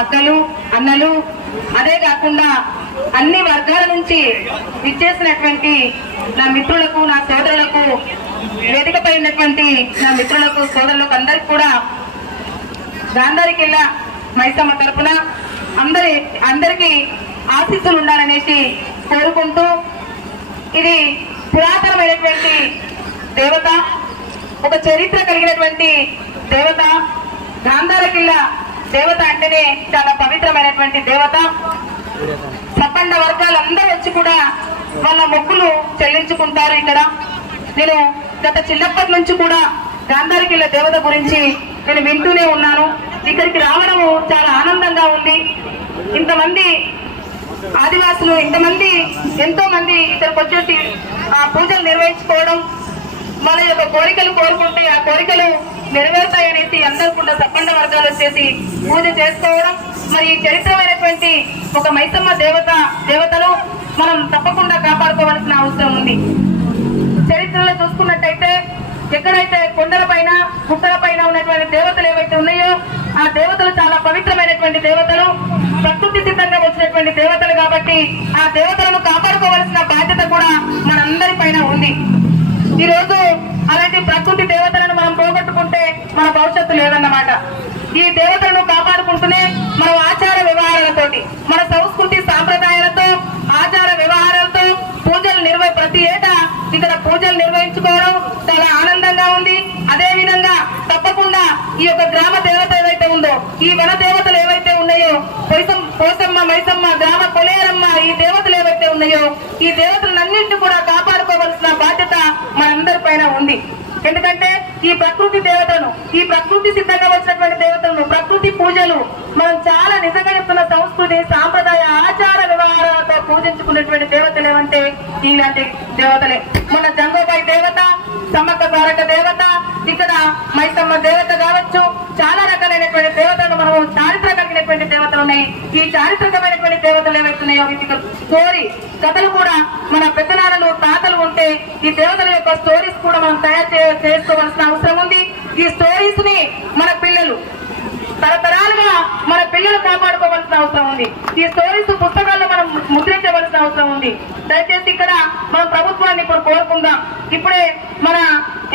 అక్కలు అన్నలు అదే కాకుండా అన్ని వర్గాల నుంచి విచ్చేసినటువంటి నా మిత్రులకు నా సోదరులకు వేదికపై ఉన్నటువంటి నా మిత్రులకు సోదరులకు అందరికి కూడా గాంధారికిల్లా మైసమ్మ తరఫున అందరి అందరికీ ఆశీస్సులు ఉండాలనేసి కోరుకుంటూ ఇది పురాతనమైనటువంటి దేవత ఒక చరిత్ర కలిగినటువంటి దేవత గాంధారకిల్లా దేవత అంటేనే చాలా పవిత్రమైనటువంటి దేవత. సపండ వర్గాలందరూ వచ్చి కూడా వాళ్ళ మొక్కులు చెల్లించుకుంటారు ఇక్కడ. నేను గత చిన్నప్పటి నుంచి కూడా గాంధారికిళ్ళ దేవత గురించి నేను వింటూనే ఉన్నాను. ఇక్కడికి రావడము చాలా ఆనందంగా ఉంది. ఇంతమంది ఆదివాసులు ఇంతమంది ఎంతో మంది ఇక్కడికి వచ్చేసి ఆ పూజలు నిర్వహించుకోవడం మన యొక్క కోరికలు కోరుకుంటే ఆ కోరికలు నెరవేరుతాయనేసి కూడా కూడా చేసి పూజ చేసుకోవడం. మరి ఈ చరిత్రమైనటువంటి ఒక మైసమ్మ దేవత దేవతను మనం తప్పకుండా కాపాడుకోవాల్సిన అవసరం ఉంది. చరిత్రలో చూసుకున్నట్టయితే ఎక్కడైతే కొండల పైన గుట్టల పైన ఉన్నటువంటి దేవతలు ఏవైతే ఉన్నాయో ఆ దేవతలు చాలా పవిత్రమైనటువంటి దేవతలు ప్రకృతి సిద్ధంగా వచ్చినటువంటి దేవతలు కాబట్టి ఆ దేవతలను కాపాడుకోవాల్సిన బాధ్యత కూడా మనందరి పైన ఉంది. ఈ రోజు అలాంటి ప్రకృతి దేవతలను మనం పోగొట్టుకుంటే మన భవిష్యత్తు లేదన్నమాట ఈ దేవతలను కాపాడుకుంటూనే మనం ఆచార వ్యవహారాలతోటి మన సంస్కృతి సాంప్రదాయాలతో ఆచార వ్యవహారాలతో పూజలు నిర్వ ప్రతి ఏటా ఇక్కడ పూజలు నిర్వహించుకోవడం చాలా ఆనందంగా ఉంది. అదే విధంగా తప్పకుండా ఈ యొక్క గ్రామ దేవత ఏవైతే ఉందో ఈ వన దేవతలు ఏవైతే ఉన్నాయో పొయ్సం పోసమ్మ మైసమ్మ గ్రామ కొలేరమ్మ ఈ దేవతలు ఏవైతే ఉన్నాయో ఈ దేవతలన్నింటినీ కూడా కాపాడుకోవాల్సిన బాధ్యత మనందరి పైన ఉంది. ఎందుకంటే ఈ ప్రకృతి దేవతను ఈ ప్రకృతి సిద్ధంగా వచ్చినటువంటి దేవతలను ప్రకృతి పూజలు మనం చాలా నిజంగా చెప్తున్న సంస్కృతి సాంప్రదాయ ఆచార వ్యవహారాలతో పూజించుకున్నటువంటి దేవతలు ఏమంటే ఇలాంటి దేవతలే. మన జంగోబాయి దేవత సమ్మక్క దేవత ఇక్కడ మైసమ్మ దేవత కావచ్చు చాలా రకాల రకాలైనటువంటి దేవతలు మనము చారిత్ర కలిగినటువంటి దేవతలు ఉన్నాయి ఈ చారిత్రకమైనటువంటి దేవతలు ఏవైతున్నాయో వీటికి స్టోరీ కథలు కూడా మన పెద్దనాన్నలు తాతలు ఉంటే ఈ దేవతల యొక్క స్టోరీస్ కూడా మనం తయారు చేసుకోవాల్సిన అవసరం ఉంది. ఈ స్టోరీస్ని మన పిల్లలు తరతరా పిల్లలు కాపాడుకోవాల్సిన అవసరం ఉంది. ఈ స్టోరీస్ పుస్తకాల్లో మనం ముద్రించవలసిన అవసరం ఉంది. దయచేసి ఇక్కడ మనం ప్రభుత్వాన్ని ఇప్పుడు కోరుకుందాం. ఇప్పుడే మన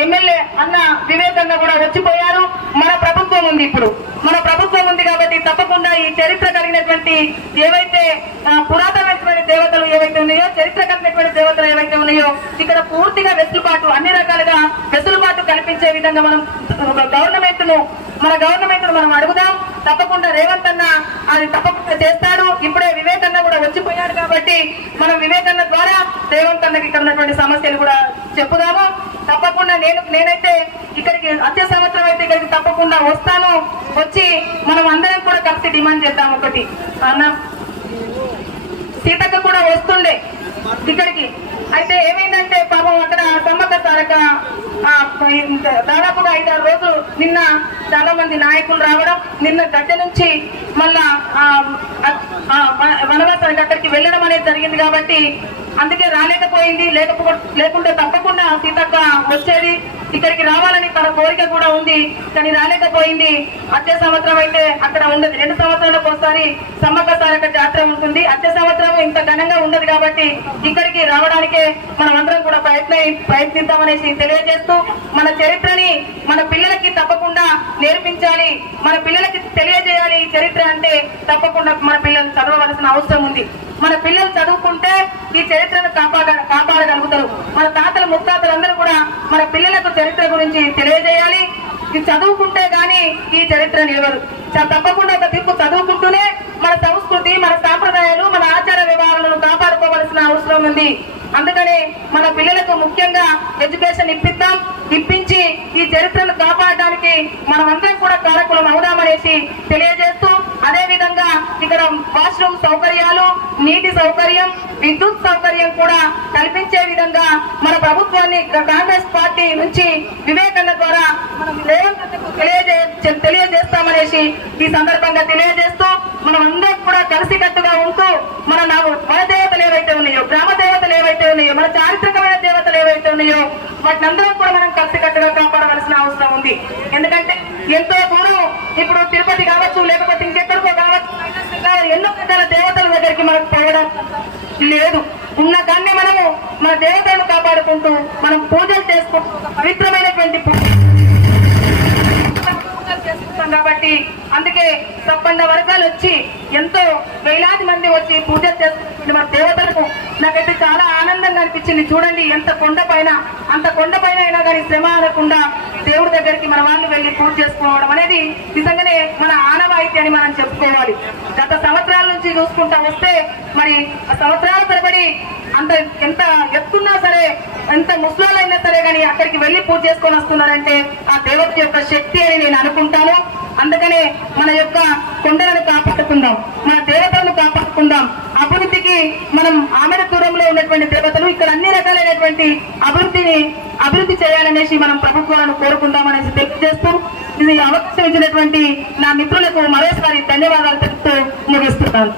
ఎమ్మెల్యే అన్న వివేకంగా కూడా వచ్చిపోయారు. మన ప్రభుత్వం ఉంది ఇప్పుడు. మన ప్రభుత్వం ఉంది కాబట్టి తప్పకుండా ఈ చరిత్ర కలిగినటువంటి ఏవైతే పురాతనమైనటువంటి దేవతలు ఏవైతే ఉన్నాయో చరిత్ర కలిగినటువంటి దేవతలు ఏవైతే ఉన్నాయో ఇక్కడ పూర్తిగా వెసులుబాటు అన్ని రకాలుగా వెసులుబాటు కల్పించే విధంగా మనం గవర్నమెంట్ను మన గవర్నమెంట్ను మనం అడుగుదాం. తప్పకుండా రేవంత్ అన్న అది తప్పకుండా చేస్తాడు. ఇప్పుడే వివేకన్న కూడా వచ్చిపోయాడు కాబట్టి మనం వివేకన్న ద్వారా రేవంత్ అన్నకి ఇక్కడ ఉన్నటువంటి సమస్యలు కూడా చెప్పుదాము. తప్పకుండా నేను నేనైతే ఇక్కడికి వచ్చే సంవత్సరం అయితే ఇక్కడికి తప్పకుండా వస్తాను. వచ్చి మనం అందరం కూడా కలిసి డిమాండ్ చేద్దాం ఒకటి. అన్న సీతక్క కూడా వస్తుండే ఇక్కడికి. అయితే ఏమైందంటే పాపం అక్కడ సమ్మక్క తారక దాదాపుగా ఐదారు రోజులు నిన్న చాలా మంది నాయకులు రావడం నిన్న గడ్డ నుంచి మళ్ళా ఆ, గడ్డకి అక్కడికి వెళ్ళడం అనేది జరిగింది కాబట్టి అందుకే రాలేకపోయింది. లేకపో లేకుంటే తప్పకుండా సీతక్క వచ్చేది. ఇక్కడికి రావాలని తన కోరిక కూడా ఉంది కానీ రాలేకపోయింది. అదే సంవత్సరం అయితే అక్కడ ఉండదు. రెండు సంవత్సరాలకు ఒకసారి సమ్మక్క సారక జాతర ఉంటుంది వచ్చే సంవత్సరం ఇంత ఘనంగా ఉండదు కాబట్టి ఇక్కడికి రావడానికే మనం అందరం కూడా ప్రయత్న ప్రయత్నిద్దామనేసి తెలియజేస్తూ మన చరిత్రని మన పిల్లలకి తప్పకుండా నేర్పించాలి మన పిల్లలకి తెలియజేయాలి. ఈ చరిత్ర అంటే తప్పకుండా మన పిల్లలు చదవవలసిన అవసరం ఉంది. మన పిల్లలు చదువుకుంటే ఈ చరిత్రను కాపాడ కాపాడగలుగుతారు. మన తాతలు ముత్తాతలందరూ కూడా మన పిల్లలకు చరిత్ర గురించి తెలియజేయాలి. ఇది చదువుకుంటే గాని ఈ చరిత్ర నిలవదు. తప్పకుండా ఒక దిక్కు చదువుకుంటూనే మన సంస్కృతి మన సాంప్రదాయాలు మన ఆచారాలు కాపాడుకోవాల్సిన అవసరం ఉంది. అందుకనే మన పిల్లలకు ముఖ్యంగా ఎడ్యుకేషన్ ఇప్పిద్దాం ఇప్పించి ఈ చరిత్రను కాపాడడానికి మనం అందరం కూడా కారకులం అవుదామనేసి తెలియజేస్తూ అదే విధంగా ఇక్కడ వాష్రూమ్ సౌకర్యాలు నీటి సౌకర్యం విద్యుత్ సౌకర్యం కూడా కల్పించే విధంగా మన ప్రభుత్వాన్ని కాంగ్రెస్ పార్టీ నుంచి వివేకన్న ద్వారా మనం తెలియజే తెలియజేస్తామనేసి ఈ సందర్భంగా తెలియజేస్తూ మనం అందరం కూడా కలిసికట్టుగా ఉంటూ మన నాకు మన దేవతలు ఏవైతే ఉన్నాయో గ్రామ దేవతలు ఏవైతే ఉన్నాయో మన చారిత్రకమైన దేవతలు ఏవైతే ఉన్నాయో వాటిని అందరం కూడా మనం కలిసికట్టుగా కాపాడవలసిన అవసరం ఉంది. ఎందుకంటే ఎంతో దూరం ఇప్పుడు తిరుపతి కావచ్చు లేకపోతే ఇంకెక్కడికో కావచ్చు ఎన్నో రకాల దేవతల దగ్గరికి మనకు పోవడం లేదు. ఉన్న దాన్ని మనము మన దేవతలను కాపాడుకుంటూ మనం పూజలు చేసుకుంటూ పవిత్రమైనటువంటి పూజ పూజలు కాబట్టి అందుకే తప్పండ వర్గాలు వచ్చి ఎంతో వేలాది మంది వచ్చి పూజ చేసుకుంటుంది మన దేవతలకు. నాకైతే చాలా ఆనందంగా అనిపించింది. చూడండి ఎంత కొండ పైన అంత కొండ పైన అయినా కానీ శ్రమ అనకుండా దేవుడి దగ్గరికి మన వాళ్ళు వెళ్ళి పూజ చేసుకోవడం అనేది నిజంగానే మన ఆనవాయితీ అని మనం చెప్పుకోవాలి. గత సంవత్సరాల నుంచి చూసుకుంటా వస్తే మరి ఆ సంవత్సరాల తరబడి అంత ఎంత ఎత్తున్నా సరే ఎంత ముసలాలైనా సరే కానీ అక్కడికి వెళ్ళి పూజ చేసుకొని వస్తున్నారంటే ఆ దేవత యొక్క శక్తి అని నేను అనుకుంటాను. అందుకనే మన యొక్క కొండలను కాపాడుకుందాం మన దేవతలను కాపాడుకుందాం. అభివృద్ధికి మనం ఆమెడ దూరంలో ఉన్నటువంటి దేవతలు ఇక్కడ అన్ని రకాలైనటువంటి అభివృద్ధిని అభివృద్ధి చేయాలనేసి మనం ప్రభుత్వాలను కోరుకుందాం అనేసి తెలియజేస్తూ ఇది అవకాశం ఇచ్చినటువంటి నా మిత్రులకు మరోసారి ధన్యవాదాలు తెలుపుతూ ముగిస్తున్నాను.